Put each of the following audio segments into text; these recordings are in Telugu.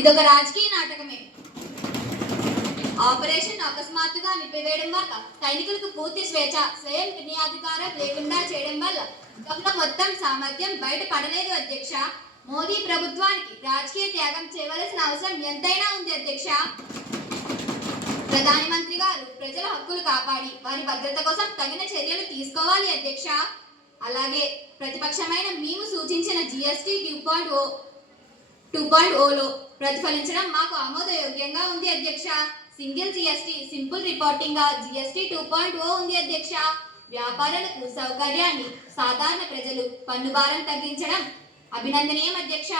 ఇదొక రాజకీయ నాటకమే. ఆపరేషన్ అకస్మాత్తుగా నిలిపివేయడం వల్ల సైనికులకు పూర్తి స్వేచ్ఛ, స్వయం నిర్ణయాధికారం లేకుండా చేయడం వల్ల యుద్ధంలో మొత్తం సామర్థ్యం బయట పడలేదు అధ్యక్ష. మోదీ ప్రభుత్వానికి రాజకీయ త్యాగం చేయవలసిన అవసరం ఎంతైనా ఉంది అధ్యక్ష. ప్రధాని మంత్రి గారు ప్రజల హక్కులు కాపాడి వారి భద్రత కోసం తగిన చర్యలు తీసుకోవాలి అధ్యక్ష. అలాగే ప్రతిపక్షమైన మేము సూచించిన GST 2.0లో ప్రతిఫలించడం మాకు ఆమోదయోగ్యంగా ఉంది అధ్యక్ష. సింగిల్ GST, సింపుల్ రిపోర్టింగ్ గా GST 2.0 ఉంది అధ్యక్ష. వ్యాపారులకు సౌకర్యాన్ని, సాధారణ ప్రజలు పన్ను భారం తగ్గించడం అభినందనీయం అధ్యక్ష.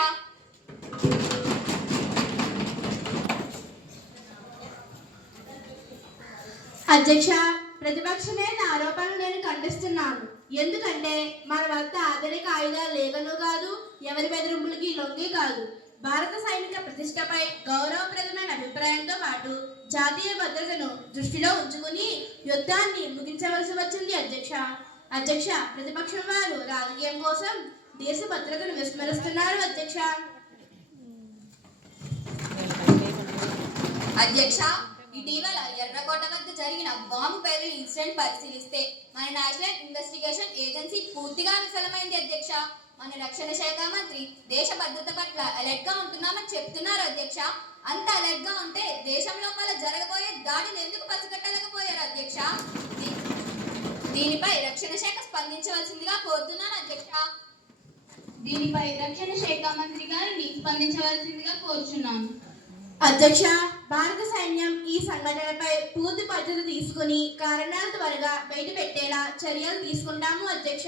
అధ్యక్ష, ప్రతిపక్షమైన ఆరోపణలు నేను ఖండిస్తున్నాను. ఎందుకంటే మన వద్ద ఆధునిక ఆయుధాలు లేవను కాదు, ఎవరి బెదిరింపులకి లొంగి కాదు. భారత సైనిక ప్రతిష్టపై గౌరవప్రదమైన అభిప్రాయంతో పాటు జాతీయ భద్రతను దృష్టిలో ఉంచుకుని యుద్ధాన్ని ముగించవలసి వచ్చింది అధ్యక్ష. అధ్యక్ష, ప్రతిపక్షం వారు రాజకీయం కోసం దేశ భద్రతను విస్మరిస్తున్నారు అధ్యక్ష. అధ్యక్ష, ఇటీవల ఎర్రకోట వద్ద జరిగిన బాంబు పేలుడు ఇన్సిడెంట్ పరిశీలిస్తే మన నేషనల్ ఇన్వెస్టిగేషన్ ఏజెన్సీ పూర్తిగా విఫలమైంది అధ్యక్ష. మన రక్షణ శాఖ మంత్రి దేశ భద్రత పట్ల అలర్ట్ గా ఉంటున్నామని చెప్తున్నారు అధ్యక్ష. అంత అలర్ట్ గా ఉంటే దేశం లోపల జరగబోయే దాడిని ఎందుకు పసిగట్టలేకపోయారు అధ్యక్ష? దీనిపై రక్షణ శాఖ స్పందించవలసిందిగా కోరుతున్నాను అధ్యక్ష. దీనిపై రక్షణ శాఖ మంత్రి గారిని స్పందించవలసిందిగా కోరుచున్నాను అధ్యక్ష. భారత సైన్యం ఈ సంఘటనపై పూర్తి బాధ్యత తీసుకుని కారణాలు త్వరగా బయట పెట్టేలా చర్యలు తీసుకుంటాము అధ్యక్ష.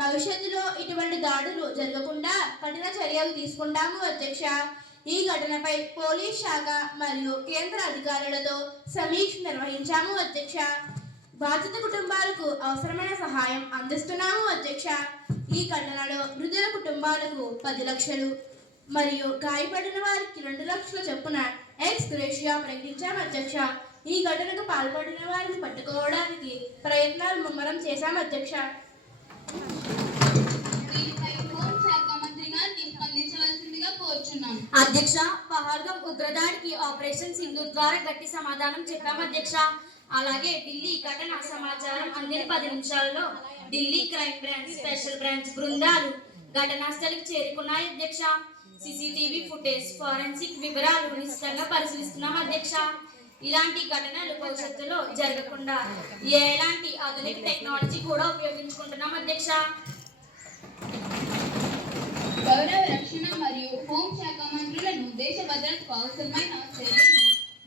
భవిష్యత్తులో ఇటువంటి దాడులు జరగకుండా కఠిన చర్యలు తీసుకుంటాము అధ్యక్ష. ఈ ఘటనపై పోలీస్ శాఖ మరియు కేంద్ర అధికారులతో సమీక్ష నిర్వహించాము అధ్యక్ష. బాధిత కుటుంబాలకు అవసరమైన సహాయం అందిస్తున్నాము అధ్యక్ష. ఈ ఘటనలో మృతుల కుటుంబాలకు 10 లక్షలు మరియు గాయపడిన వారికి 2 లక్షల చొప్పున ఎక్స్ గ్రేషియా ప్రకటించాం అధ్యక్ష. ఈ ఘటనకు పాల్పడిన వారిని పట్టుకోవడానికి ప్రయత్నాలు ముమ్మరం చేశాం అధ్యక్ష. దీనిపై హోంశాఖ మంత్రి గారిని స్పందించవలసిందిగా కోరుచున్నాను అధ్యక్ష. పహల్గాం ఉగ్రదాడికి ఆపరేషన్ సింధూర్ ద్వారా గట్టి సమాధానం చెప్పాం అధ్యక్ష. అలాగే ఢిల్లీ ఘటన సమాచారం అందిన 10 నిమిషాల్లో Delhi crime branch, special branch బృందాలు ఘటనా స్థలికి చేరుకున్నాయి అధ్యక్ష. CCTV ఫుటేజ్, ఫోరెన్సిక్ వివరాలు నిశ్చితంగా పరిశీలిస్తున్నాం అధ్యక్ష. ఇలాంటి ఘటనలు భవిష్యత్తులో జరగకుండా ఎలాంటి ఆధునిక టెక్నాలజీ కూడా ఉపయోగించుకుంటున్నాం అధ్యక్ష. గౌరవ రక్షణ మరియు హోంశాఖ మంత్రులను దేశ భద్రతకు అవసరమైన చర్యలను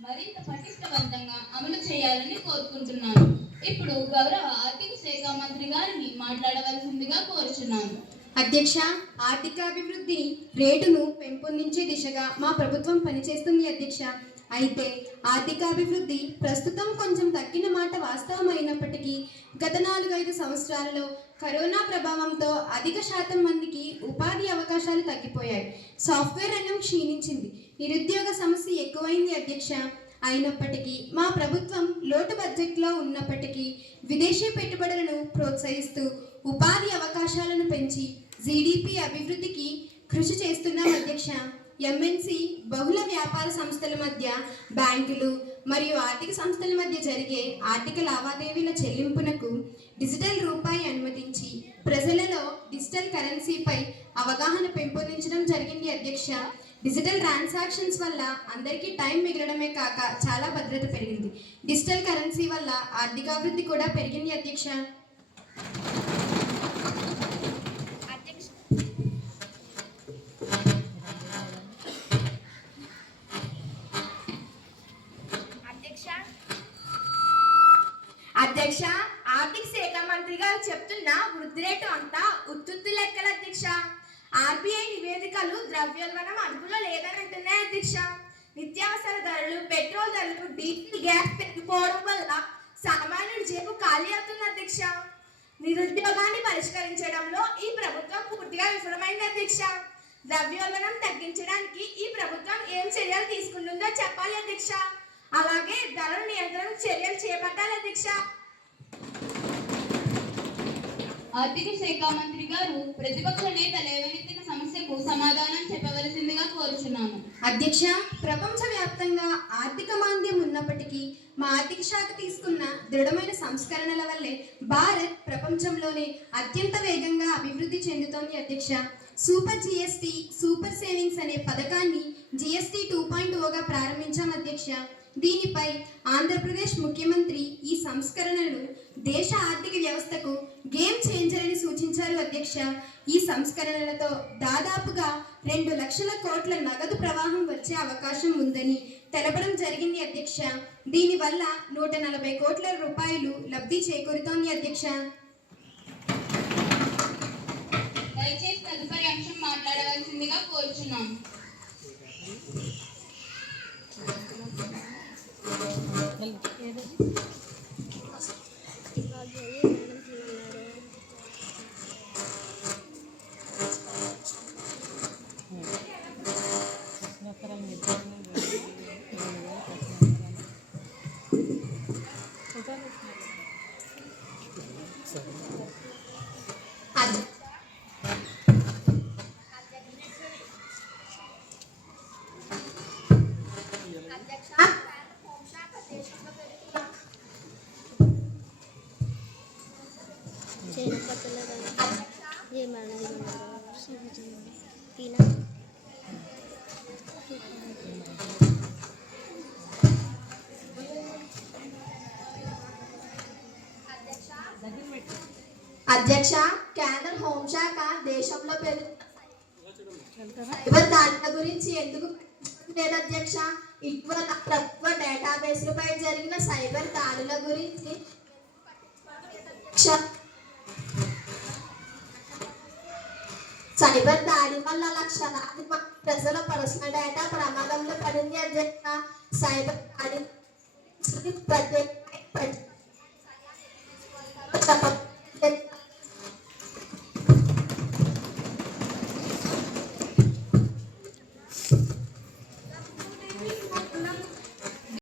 మరింత పటిష్టవంతంగా అమలు చేయాలని కోరుకుంటున్నాను. ఇప్పుడు గౌరవ ఆర్థిక శాఖ మంత్రి గారిని మాట్లాడవలసిందిగా కోరుచున్నాను అధ్యక్ష. ఆర్థికాభివృద్ధిని రేటును పెంపొందించే దిశగా మా ప్రభుత్వం పనిచేస్తుంది అధ్యక్ష. అయితే ఆర్థికాభివృద్ధి ప్రస్తుతం కొంచెం తగ్గిన మాట వాస్తవమైనప్పటికీ గత 4-5 సంవత్సరాలలో కరోనా ప్రభావంతో అధిక శాతం మందికి ఉపాధి అవకాశాలు తగ్గిపోయాయి. సాఫ్ట్వేర్ రంగం క్షీణించింది. నిరుద్యోగ సమస్య ఎక్కువైంది అధ్యక్ష. అయినప్పటికీ మా ప్రభుత్వం లోటు బడ్జెట్లో ఉన్నప్పటికీ విదేశీ పెట్టుబడులను ప్రోత్సహిస్తూ ఉపాధి అవకాశాలను పెంచి GDP అభివృద్ధికి కృషి చేస్తున్నాం అధ్యక్ష. MNC బహుళ వ్యాపార సంస్థల మధ్య, బ్యాంకులు మరియు ఆర్థిక సంస్థల మధ్య జరిగే ఆర్థిక లావాదేవీల చెల్లింపునకు డిజిటల్ రూపాయి అనుమతించి ప్రజలలో డిజిటల్ కరెన్సీపై అవగాహన పెంపొందించడం జరిగింది అధ్యక్ష. డిజిటల్ ట్రాన్సాక్షన్స్ వల్ల అందరికీ టైం మిగలడమే కాక చాలా భద్రత పెరిగింది. డిజిటల్ కరెన్సీ వల్ల ఆర్థికాభివృద్ధి కూడా పెరిగింది అధ్యక్ష. అధ్యక్ష, ఆర్థిక శాఖ మంత్రి గారు చెప్తున్న వృద్ధి రేటు అంతా ఉత్తుత్తి లెక్కల అధ్యక్ష. RBI నివేదికలు ద్రవ్యోల్బణం అదుపులో లేదని అంటున్నాయి అధ్యక్ష. నిత్యావసర ధరలు, పెట్రోల్ ధరలు, డీజిల్ గ్యాస్ పెరిగిపోవడం వల్ల సామాన్యుడి జేబు ఖాళీ అవుతుంది అధ్యక్ష. నిరుద్యోగాన్ని పరిష్కరించడంలో ఈ ప్రభుత్వం పూర్తిగా విఫలమైంది అధ్యక్ష. ద్రవ్యోల్బణం తగ్గించడానికి ఈ ప్రభుత్వం ఏం చర్యలు తీసుకుంటుందో చెప్పాలి అధ్యక్ష. అలాగే ధరల నియంత్రణ చర్యలు చేపట్టాలి అధ్యక్ష. ఆర్థిక శాఖ మంత్రి గారు ప్రతిపక్ష నేత లేవనెత్తిన సమస్యకు ప్రశ్నలకు సమాధానం చెప్పవలసిందిగా కోరుచున్నాను. అధ్యక్ష, ప్రపంచవ్యాప్తంగా ఆర్థిక మాంద్యం ఉన్నప్పటికీ మా ఆర్థిక శాఖ తీసుకున్న దృఢమైన సంస్కరణల వల్లే భారత్ ప్రపంచంలోనే అత్యంత వేగంగా అభివృద్ధి చెందుతోంది అధ్యక్ష. సూపర్ జిఎస్టి, సూపర్ సేవింగ్స్ అనే పథకాన్ని జిఎస్టి 2.0గా ప్రారంభించాం అధ్యక్ష. దీనిపై ఆంధ్రప్రదేశ్ ముఖ్యమంత్రి ఈ సంస్కరణలు దేశ ఆర్థిక వ్యవస్థకు గేమ్ చేంజర్ అని సూచించారు అధ్యక్ష. ఈ సంస్కరణలతో దాదాపుగా 2 లక్షల కోట్ల నగదు ప్రవాహం వచ్చే అవకాశం ఉందని తెలపడం జరిగింది అధ్యక్ష. దీనివల్ల 140 కోట్ల రూపాయలు లబ్ధి చేకూరుతోంది అధ్యక్ష. దయచేసి తదుపరి అంశం మాట్లాడవలసిందిగా కోరుచున్నాను. అధ్యక్ష, కేంద్ర హోంశాఖ దేశంలో సైబర్ దాడుల గురించి ఎందుకు లేదు అధ్యక్ష? ఇటీవల ప్రభుత్వ డేటాబేస్లపై జరిగిన సైబర్ దాడుల గురించి సైబర్ దాడి వల్ల లక్షలాది ప్రజల పర్సనల్ డేటా ప్రమాదంలో పడింది అధ్యక్ష. సైబర్ దాడి ప్రత్యేక